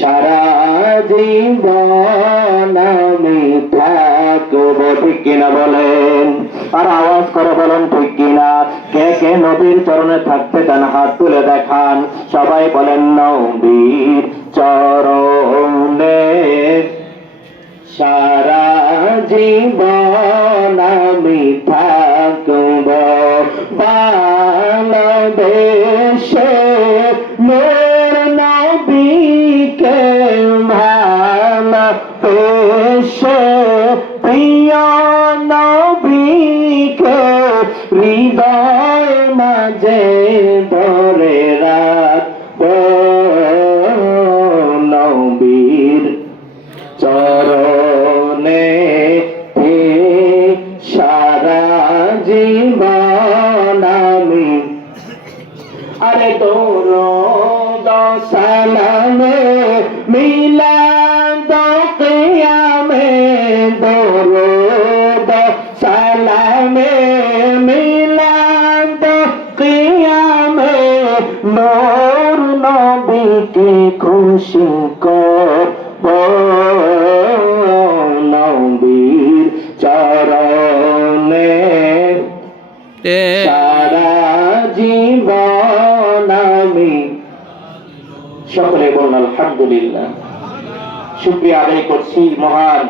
সারা জীবন আমি থাকব। ঠিক কিনা বলেন? আর আওয়াজ করে বলেন ঠিক কিনা। কে কে নবীর চরণে থাকতে চান হাত তুলে দেখান। সবাই বলেন নবীর চরণে সারা জীবন আমি থাকব। বাংলাদেশে নূর নবীকে ভালোবেসে প্রিয় নবীকে হৃদয় মাঝে ধরে রাখব। নবীর চরণে সারা জীবন আমি। আরে দরুদ সালামে মিলাদ কিয়ামে, দরুদ সালামে মিলাদ কিয়ামে নূর নবীকে খুশি করব। নবীর চরণে সারা জীবন আমি। সকলে বলুন আলহামদুলিল্লাহ। শুকরিয়া আদায় করছি মহান